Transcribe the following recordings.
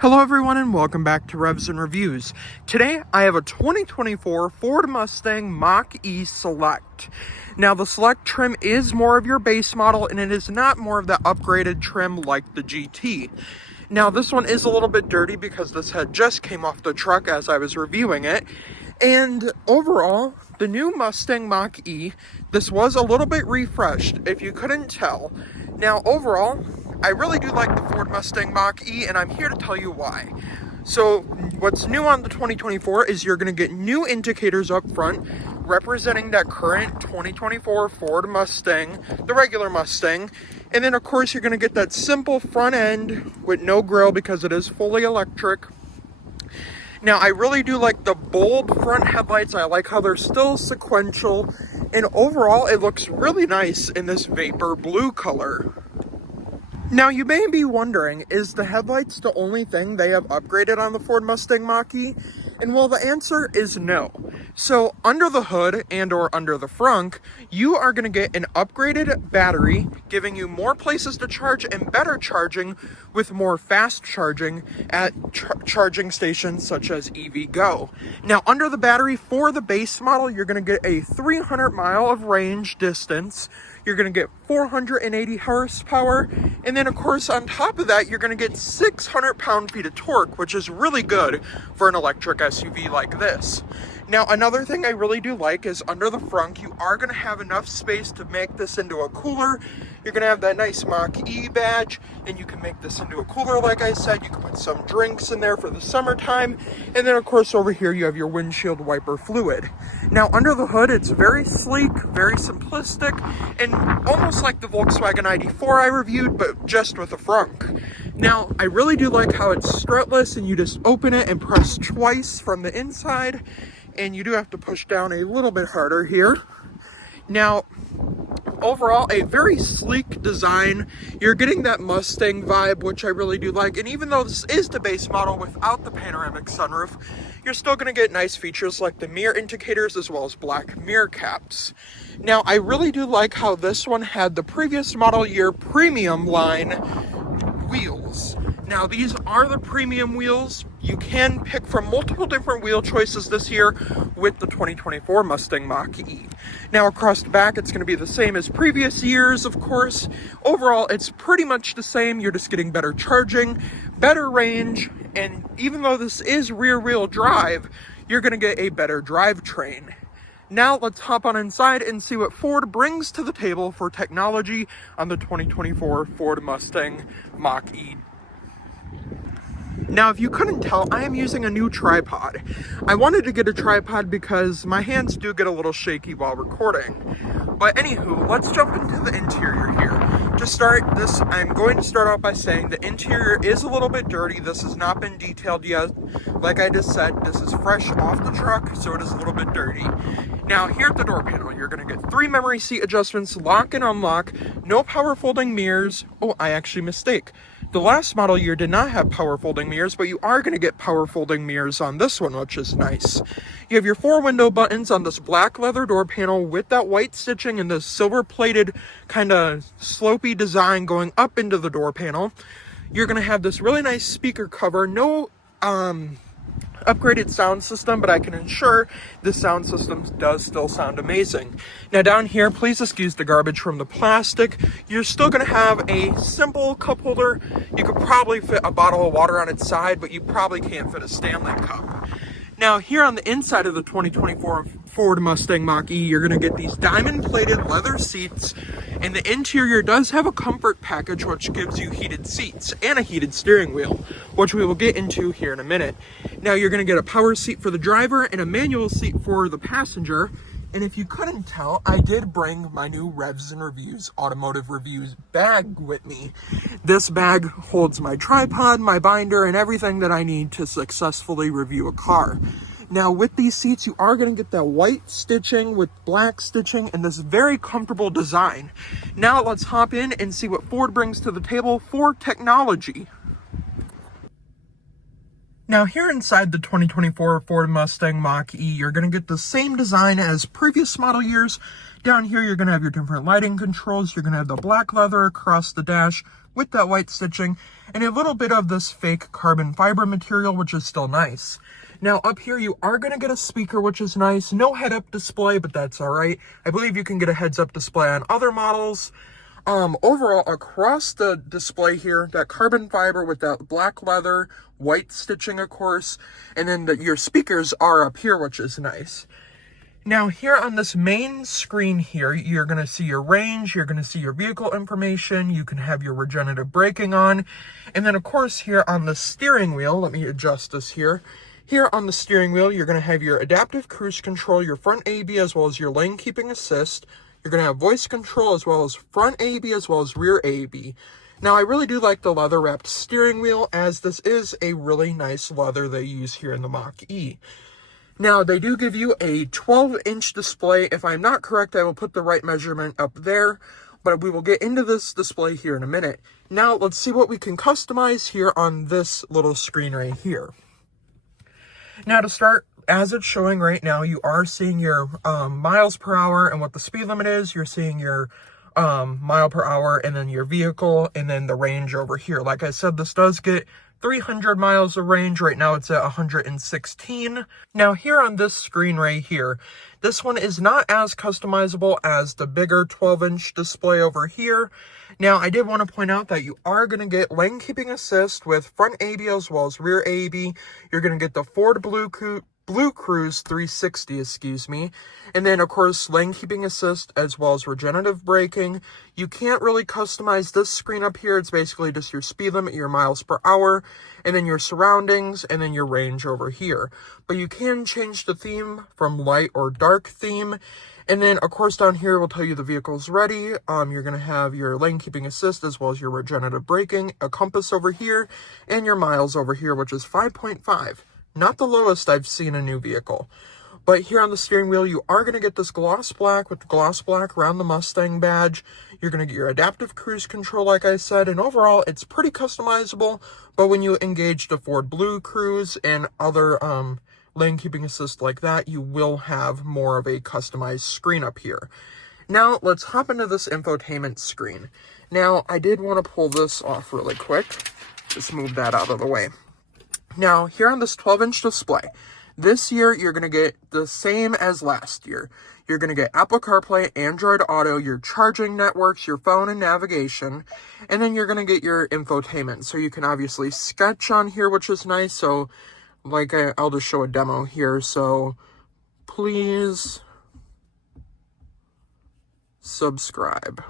Hello everyone and welcome back to Revs and Reviews. Today I have a 2024 Ford Mustang Mach-E Select. Now the Select trim is more of your base model and it is not more of the upgraded trim like the GT. Now this one is a little bit dirty because this head just came off the truck as I was reviewing it. And overall, the new Mustang Mach-E, this was a little bit refreshed if you couldn't tell. Now overall, I really do like the Ford Mustang Mach-E, and I'm here to tell you why. So, what's new on the 2024 is you're going to get new indicators up front, representing that current 2024 Ford Mustang, the regular Mustang. And then, of course, you're going to get that simple front end with no grille because it is fully electric. Now, I really do like the bold front headlights. I like how they're still sequential. And overall, it looks really nice in this vapor blue color. Now, you may be wondering, is the headlights the only thing they have upgraded on the Ford Mustang Mach-E? And well, the answer is no. So, under the hood and or under the frunk, you are going to get an upgraded battery, giving you more places to charge and better charging with more fast charging at charging stations such as EV Go. Now, under the battery for the base model, you're going to get a 300 mile of range distance. You're going to get 480 horsepower, and then of course on top of that you're going to get 600 pound-feet of torque, which is really good for an electric SUV like this. Now, another thing I really do like is under the frunk, you are going to have enough space to make this into a cooler. You're going to have that nice Mach-E badge, and you can make this into a cooler, like I said. You can put some drinks in there for the summertime. And then, of course, over here, you have your windshield wiper fluid. Now, under the hood, it's very sleek, very simplistic, and almost like the Volkswagen ID4 I reviewed, but just with a frunk. Now, I really do like how it's strutless, and you just open it and press twice from the inside. And you do have to push down a little bit harder here. Now, overall, a very sleek design. You're getting that Mustang vibe, which I really do like. And even though this is the base model without the panoramic sunroof, you're still going to get nice features like the mirror indicators as well as black mirror caps. Now, I really do like how this one had the previous model year premium line wheels. Now, these are the premium wheels. You can pick from multiple different wheel choices this year with the 2024 Mustang Mach-E. Now, across the back, it's going to be the same as previous years, of course. Overall, it's pretty much the same. You're just getting better charging, better range, and even though this is rear-wheel drive, you're going to get a better drivetrain. Now, let's hop on inside and see what Ford brings to the table for technology on the 2024 Ford Mustang Mach-E. Now, if you couldn't tell, I am using a new tripod. I wanted to get a tripod because my hands do get a little shaky while recording. But anywho, let's jump into the interior here. To start this, I'm going to start out by saying the interior is a little bit dirty. This has not been detailed yet. Like I just said, this is fresh off the truck, so it is a little bit dirty. Now, here at the door panel, you're going to get 3 memory seat adjustments, lock and unlock, no power folding mirrors. Oh, I actually mistake. The last model year did not have power folding mirrors, but you are going to get power folding mirrors on this one, which is nice. You have your 4 window buttons on this black leather door panel with that white stitching and the silver plated kind of slopey design going up into the door panel. You're going to have this really nice speaker cover, no upgraded sound system, but I can ensure the sound system does still sound amazing. Now down here, please excuse the garbage from the plastic. You're still going to have a simple cup holder. You could probably fit a bottle of water on its side, but you probably can't fit a Stanley cup. Now here on the inside of the 2024 Ford Mustang Mach-E, you're going to get these diamond-plated leather seats, and the interior does have a comfort package which gives you heated seats and a heated steering wheel, which we will get into here in a minute. Now you're going to get a power seat for the driver and a manual seat for the passenger. And if you couldn't tell, I did bring my new Revs and Reviews automotive reviews bag with me. This bag holds my tripod, my binder, and everything that I need to successfully review a car. Now, with these seats, you are going to get that white stitching with black stitching and this very comfortable design. Now, let's hop in and see what Ford brings to the table for technology. Now here inside the 2024 Ford Mustang Mach-E, you're going to get the same design as previous model years. Down here, you're going to have your different lighting controls. You're going to have the black leather across the dash with that white stitching and a little bit of this fake carbon fiber material, which is still nice. Now up here, you are going to get a speaker, which is nice. No head-up display, but that's all right. I believe you can get a heads-up display on other models. Overall, across the display here, that carbon fiber with that black leather, white stitching, of course, and then your speakers are up here, which is nice. Now, here on this main screen here, you're going to see your range, you're going to see your vehicle information, you can have your regenerative braking on, and then, of course, here on the steering wheel, let me adjust this here. Here on the steering wheel, you're going to have your adaptive cruise control, your front AV, as well as your lane keeping assist. You're going to have voice control as well as front AV as well as rear AV. Now, I really do like the leather-wrapped steering wheel, as this is a really nice leather they use here in the Mach-E. Now, they do give you a 12-inch display. If I'm not correct, I will put the right measurement up there, but we will get into this display here in a minute. Now, let's see what we can customize here on this little screen right here. Now, to start, as it's showing right now, you are seeing your miles per hour and what the speed limit is. You're seeing your mile per hour and then your vehicle and then the range over here. Like I said, this does get 300 miles of range. Right now it's at 116. Now here on this screen right here, this one is not as customizable as the bigger 12-inch display over here. Now I did want to point out that you are going to get lane keeping assist with front AV as well as rear AV. You're going to get the Ford Blue Cruise 360, excuse me. And then, of course, lane keeping assist as well as regenerative braking. You can't really customize this screen up here. It's basically just your speed limit, your miles per hour, and then your surroundings, and then your range over here. But you can change the theme from light or dark theme. And then, of course, down here, we'll tell you the vehicle's ready. You're going to have your lane keeping assist as well as your regenerative braking, a compass over here, and your miles over here, which is 5.5. Not the lowest I've seen a new vehicle. But here on the steering wheel, you are going to get this gloss black with the gloss black around the Mustang badge. You're going to get your adaptive cruise control, like I said. And overall, it's pretty customizable. But when you engage the Ford Blue Cruise and other lane keeping assist like that, you will have more of a customized screen up here. Now, let's hop into this infotainment screen. Now, I did want to pull this off really quick. Just move that out of the way. Now, here on this 12-inch display, this year you're going to get the same as last year. You're going to get Apple CarPlay, Android Auto, your charging networks, your phone and navigation, and then you're going to get your infotainment. So you can obviously sketch on here, which is nice. So, like, I'll just show a demo here. So, please subscribe.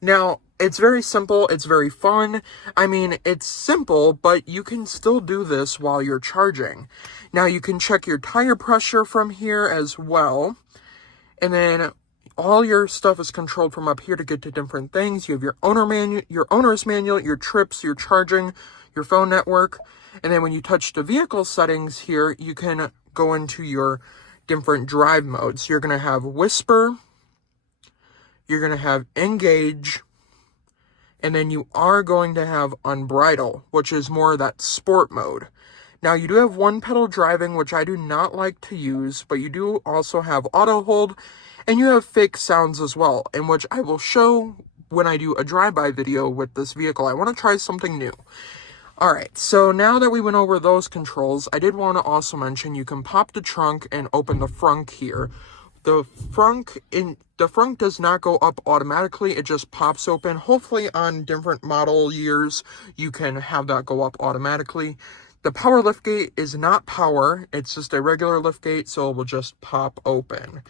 Now, it's very simple, it's very fun. I mean, it's simple, but you can still do this while you're charging. Now, you can check your tire pressure from here as well. And then all your stuff is controlled from up here to get to different things. You have your owner's manual, your trips, your charging, your phone network. And then when you touch the vehicle settings here, you can go into your different drive modes. You're going to have Whisper, you're going to have Engage, and then you are going to have Unbridle, which is more that sport mode. Now, you do have one pedal driving, which I do not like to use, but you do also have auto hold, and you have fake sounds as well, in which I will show when I do a drive-by video with this vehicle. I want to try something new. Alright, so now that we went over those controls, I did want to also mention you can pop the trunk and open the frunk here. The frunk does not go up automatically, it just pops open. Hopefully on different model years, you can have that go up automatically. The power liftgate is not power, it's just a regular liftgate, so it will just pop open.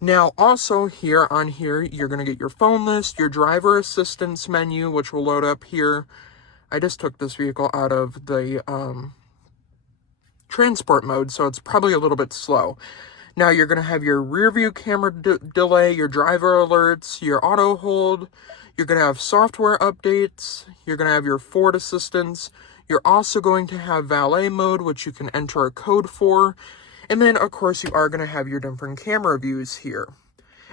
Now, also here on here, you're going to get your phone list, your driver assistance menu, which will load up here. I just took this vehicle out of the transport mode, so it's probably a little bit slow. Now, you're going to have your rear view camera delay, your driver alerts, your auto hold. You're going to have software updates. You're going to have your Ford assistance. You're also going to have valet mode, which you can enter a code for. And then, of course, you are going to have your different camera views here.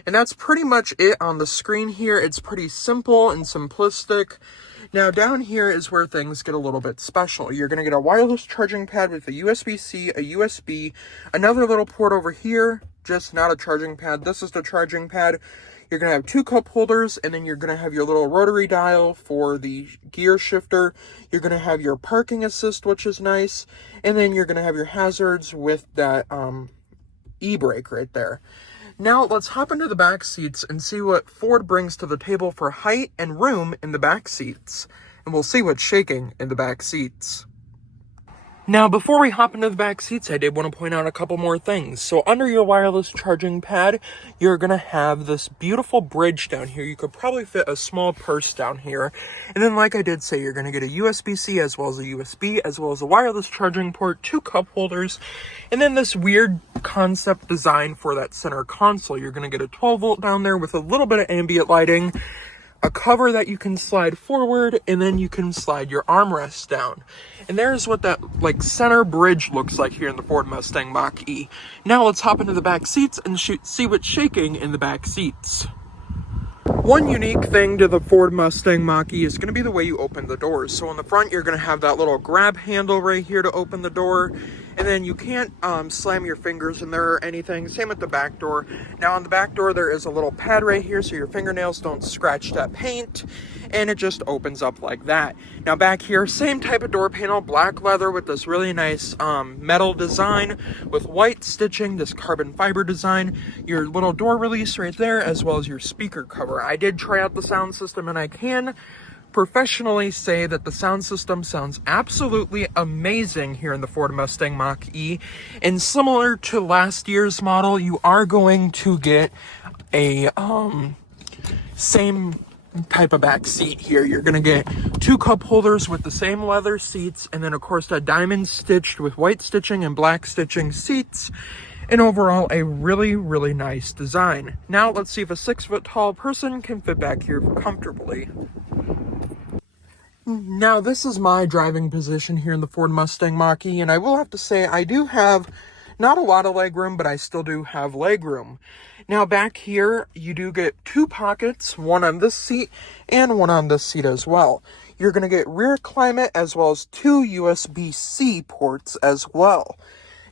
And that's pretty much it on the screen here. It's pretty simple and simplistic. Now down here is where things get a little bit special. You're going to get a wireless charging pad with a USB-C, a USB, another little port over here, just not a charging pad. This is the charging pad. You're going to have 2 cup holders, and then you're going to have your little rotary dial for the gear shifter. You're going to have your parking assist, which is nice. And then you're going to have your hazards with that e-brake right there. Now let's hop into the back seats and see what Ford brings to the table for height and room in the back seats. And we'll see what's shaking in the back seats. Now, before we hop into the back seats, I did want to point out a couple more things. So under your wireless charging pad, you're going to have this beautiful bridge down here. You could probably fit a small purse down here. And then, like I did say, you're going to get a USB-C as well as a USB, as well as a wireless charging port, 2 cup holders, and then this weird concept design for that center console. You're going to get a 12 volt down there with a little bit of ambient lighting, a cover that you can slide forward, and then you can slide your armrest down. And there's what that center bridge looks like here in the Ford Mustang Mach-E. Now let's hop into the back seats and see what's shaking in the back seats. One unique thing to the Ford Mustang Mach-E is going to be the way you open the doors. So on the front, you're going to have that little grab handle right here to open the door. And then you can't slam your fingers in there or anything. Same with the back door. Now on the back door, there is a little pad right here so your fingernails don't scratch that paint. And it just opens up like that. Now back here, same type of door panel, black leather with this really nice metal design with white stitching, this carbon fiber design, your little door release right there, as well as your speaker cover. I did try out the sound system, and I can professionally say that the sound system sounds absolutely amazing here in the Ford Mustang Mach-E. And similar to last year's model, you are going to get a same type of back seat here. You're going to get 2 cup holders with the same leather seats, and then of course the diamond stitched with white stitching and black stitching seats. And overall, a really, really nice design. Now let's see if a 6 foot tall person can fit back here comfortably. Now this is my driving position here in the Ford Mustang Mach-E, and I will have to say I do have not a lot of leg room, but I still do have leg room. Now back here, you do get 2 pockets, one on this seat and one on this seat as well. You're going to get rear climate as well as 2 USB-C ports as well.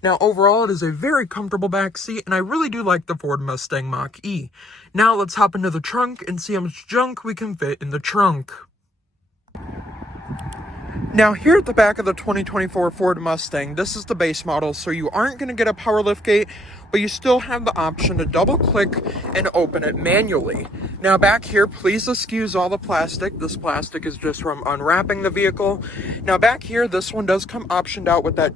Now overall, it is a very comfortable back seat, and I really do like the Ford Mustang Mach-E. Now let's hop into the trunk and see how much junk we can fit in the trunk. Now here at the back of the 2024 Ford Mustang, this is the base model, so you aren't going to get a power liftgate, but you still have the option to double click and open it manually. Now back here, please excuse all the plastic. This plastic is just from unwrapping the vehicle. Now back here, this one does come optioned out with that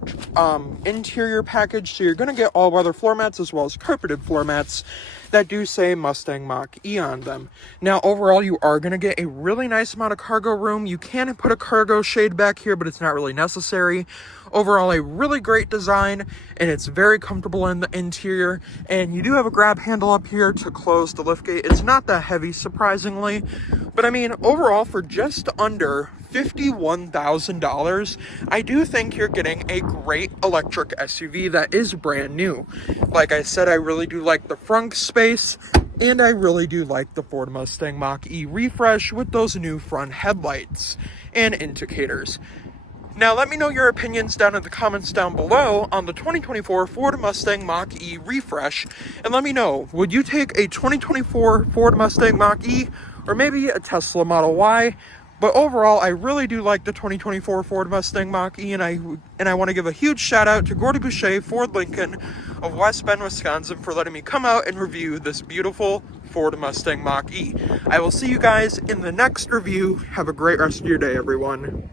interior package, so you're going to get all weather floor mats as well as carpeted floor mats that do say Mustang Mach-E on them. Now overall, you are going to get a really nice amount of cargo room. You can put a cargo shade back here, but it's not really necessary. Overall, a really great design, and it's very comfortable in the interior. And you do have a grab handle up here to close the liftgate. It's not that heavy, surprisingly, but I mean, overall, for just under $51,000, I do think you're getting a great electric SUV that is brand new. Like I said, I really do like the front space, and I really do like the Ford Mustang Mach-E refresh with those new front headlights and indicators. Now let me know your opinions down in the comments down below on the 2024 Ford Mustang Mach-E refresh, and let me know, would you take a 2024 Ford Mustang Mach-E or maybe a Tesla Model Y? But overall, I really do like the 2024 Ford Mustang Mach-E, and I want to give a huge shout out to Gordy Boucher, Ford Lincoln of West Bend, Wisconsin, for letting me come out and review this beautiful Ford Mustang Mach-E. I will see you guys in the next review. Have a great rest of your day, everyone.